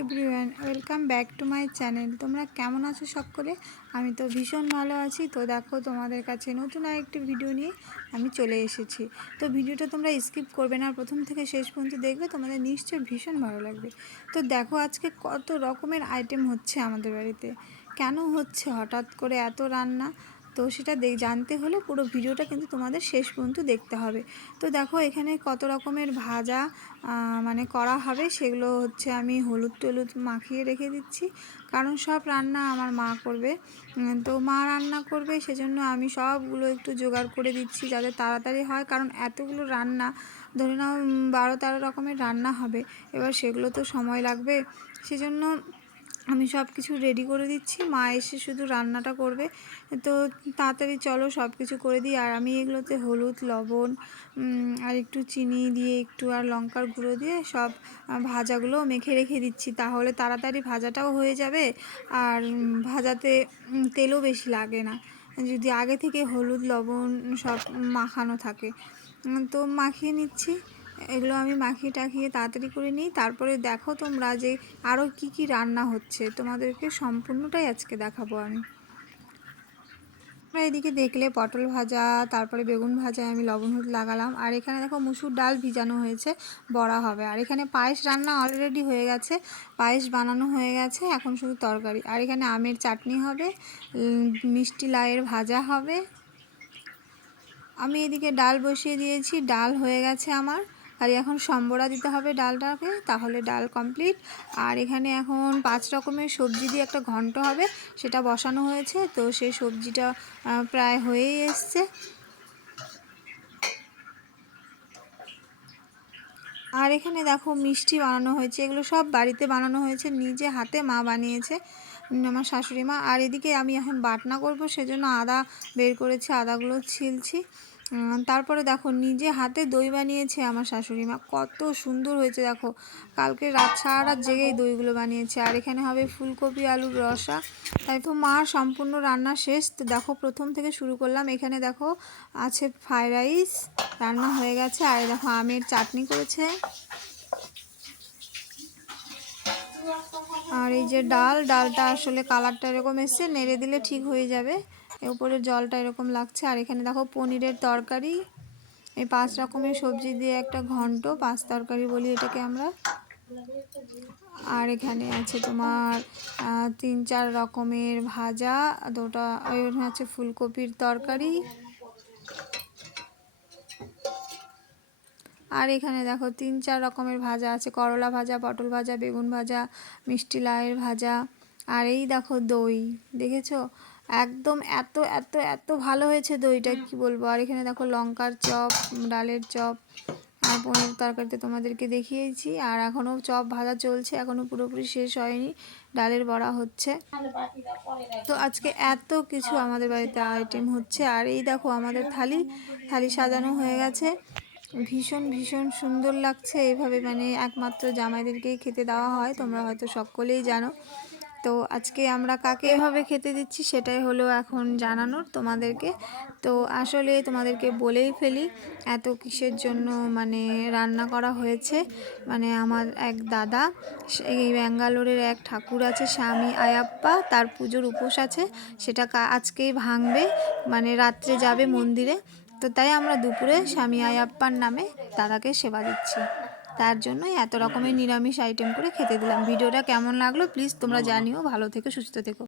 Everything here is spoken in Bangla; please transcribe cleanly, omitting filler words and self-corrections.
Everyone, welcome back to my channel. তোমরা কেমন আছো সকলে? আমি তো ভীষণ ভালো আছি। তো দেখো, তোমাদের কাছে নতুন আরেকটি ভিডিও নিয়ে আমি চলে এসেছি। তো ভিডিওটা তোমরা স্কিপ করবে না, প্রথম থেকে শেষ পর্যন্ত দেখবে, তোমাদের নিশ্চয়ই ভীষণ ভালো লাগবে। তো দেখো, আজকে কত রকমের আইটেম হচ্ছে আমাদের বাড়িতে। কেন হচ্ছে হঠাৎ করে এত রান্না, তো সেটা জানতে হলে পুরো ভিডিওটা কিন্তু তোমাদের শেষ পর্যন্ত দেখতে হবে। তো দেখো, এখানে কত রকমের ভাজা মানে করা হবে, সেগুলো হচ্ছে আমি হলুদ টলুদ মাখিয়ে রেখে দিচ্ছি, কারণ সব রান্না আমার মা করবে। তো মা রান্না করবে, সেজন্য আমি সবগুলো একটু জোগাড় করে দিচ্ছি যাতে তাড়াতাড়ি হয়, কারণ এতগুলো রান্না, ধরে নাও 12-13 রকমের রান্না হবে, এবার সেগুলো তো সময় লাগবে। সেজন্য আমি সব কিছু রেডি করে দিচ্ছি, মা এসে শুধু রান্নাটা করবে। তো তাড়াতাড়ি চলো সব কিছু করে দিই। আর আমি এগুলোতে হলুদ, লবণ আর একটু চিনি দিয়ে, একটু আর লঙ্কার গুঁড়ো দিয়ে সব ভাজাগুলো মেখে রেখে দিচ্ছি, তাহলে তাড়াতাড়ি ভাজাটাও হয়ে যাবে। আর ভাজাতে তেলও বেশি লাগে না, যদি আগে থেকে হলুদ লবণ সব মাখানো থাকে। তো মাখিয়ে নিচ্ছি, এগুলো আমি মাখিয়ে টাখিয়ে তাড়াতাড়ি করে নিই। তারপরে দেখো তোমরা যে আরও কি কি রান্না হচ্ছে, তোমাদেরকে সম্পূর্ণটাই আজকে দেখাবো আমি। তোমরা এদিকে দেখলে পটল ভাজা, তারপরে বেগুন ভাজা আমি লবণ হলুদ লাগালাম। আর এখানে দেখো মুসুর ডাল ভিজানো হয়েছে, বড়া হবে। আর এখানে পায়েস রান্না অলরেডি হয়ে গেছে, পায়েস বানানো হয়ে গেছে, এখন শুধু তরকারি। আর এখানে আমের চাটনি হবে, মিষ্টি লাউয়ের ভাজা হবে। আমি এদিকে ডাল বসিয়ে দিয়েছি, ডাল হয়ে গেছে আমার। আর এখন সম্বরা দিতে হবে ডালটাকে, তাহলে ডাল কমপ্লিট। আর এখানে এখন 5 রকমের সবজি দিয়ে একটা ঘন্ট হবে, সেটা বসানো হয়েছে। তো সেই সবজিটা প্রায় হয়েই এসছে। আর এখানে দেখো মিষ্টি বানানো হয়েছে, এগুলো সব বাড়িতে বানানো হয়েছে, নিজে হাতে মা বানিয়েছে, আমার শাশুড়ি মা। আর এদিকে আমি এখন বাটনা করব, সেজন্য আদা বের করেছি, আদাগুলো ছিলছি। তারপরে দেখো, নিজে হাতে দই বানিয়েছে আমার শাশুড়ি মা, কত সুন্দর হয়েছে দেখো। কালকে সারা রাত জেগেই দইগুলো বানিয়েছে। আর এখানে হবে ফুলকপি আলুর রসা। তাই তো মা সম্পূর্ণ রান্না শেষ। তো দেখো, প্রথম থেকে শুরু করলাম। এখানে দেখো আছে ফ্রাইড রাইস, রান্না হয়ে গেছে। আর দেখো আমের চাটনি করেছে। আর এই যে ডালটা আসলে কালারটা এরকম এসছে, নেড়ে দিলে ঠিক হয়ে যাবে। উপরে জলটা এরকম লাগছে। আর এখানে দেখো পনিরের তরকারি, এই 5 রকমের সবজি দিয়ে একটা ঘন্ট, 5 তরকারি বলি এটাকে আমরা। আর এখানে আছে তোমার 3-4 রকমের ভাজা, দুটো আছে ফুলকপির তরকারি। আর এখানে দেখো 3-4 রকমের ভাজা আছে, করলা ভাজা, পটল ভাজা, বেগুন ভাজা, মিষ্টি লাউয়ের ভাজা। আর এই দেখো দই, দেখেছো? একদম এত এত এত ভালো হয়েছে দইটা, কি বলবো। আর এখানে দেখো লঙ্কার চপ, ডালের চপ, আর পনির তরকারিতে তোমাদেরকে দেখিয়েছি। আর এখনও চপ ভাজা চলছে, এখনও পুরোপুরি শেষ হয়নি, ডালের বড়া হচ্ছে। তো আজকে এত কিছু আমাদের বাড়িতে আইটেম হচ্ছে। আর এই দেখো আমাদের থালি সাজানো হয়ে গেছে, ভীষণ ভীষণ সুন্দর লাগছে। এইভাবে মানে একমাত্র জামাইদেরকেই খেতে দেওয়া হয়, তোমরা হয়তো সকলেই জানো। তো আজকে আমরা কাকে এভাবে খেতে দিচ্ছি, সেটাই হলো এখন জানানোর তোমাদেরকে। তো আসলে তোমাদেরকে বলেই ফেলি এত কিসের জন্য মানে রান্না করা হয়েছে। মানে আমার এক দাদা, এই ব্যাঙ্গালোরের এক ঠাকুর আছে স্বামী আয়াপ্পা, তার পুজোর উপোস আছে, সেটা আজকেই ভাঙবে, মানে রাত্রে যাবে মন্দিরে। তো তাই আমরা দুপুরে স্বামী আয়াপ্পার নামে দাদাকে সেবা দিচ্ছি, তার জন্যই এত রকমের নিরামিষ আইটেম করে খেতে দিলাম। ভিডিওটা কেমন লাগলো প্লিজ তোমরা জানিও। ভালো থেকো, সুস্থ থেকো।